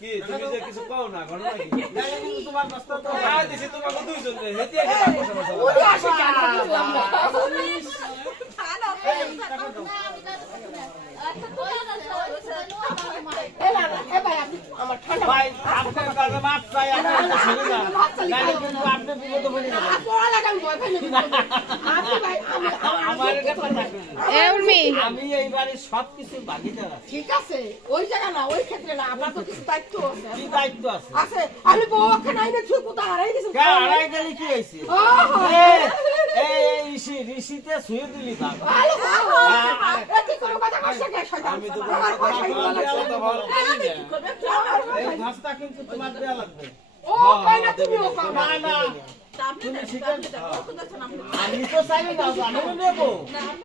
কি তুমি যে কিছু পাও না ঘটনা কি তোমার কষ্ট তো দিছি তোমাকে দুইজন রে হেতি ওই আসে কেন বুঝলাম না এ ভাই আপনি আমার ঠান্ডা ভাই আপনার কাছে মাপ চাই আমি শুনি না গালি কিন্তু আপনি বিপদে পড়ে যাবেন পড়া লাগান ভয় পাই আপনি ভাই আমার এটা কথা এ উর্মি আমি এইবারে সবকিছু ভাগিদার আছি ঠিক আছে ওই জায়গা না ওই ক্ষেত্রে না আপনার তো কিছু দায়িত্ব আছে কি দায়িত্ব আছে আছে আমি বউকে নাই না তুই কোথা হারাই গেছিস কে আড়াই গেলি কি হইছে এই ঋষিতে শুয়ে দিলি থাক এত কোনো কথা কইছ না শয়তান আমি তো আমার পয়সা এই ঘাসটা কিন্তু তোমার দেয়া লাগবে ও কই না তুমি ও কও না না তুমি শিখে আমি তো চাই না আমি নেবো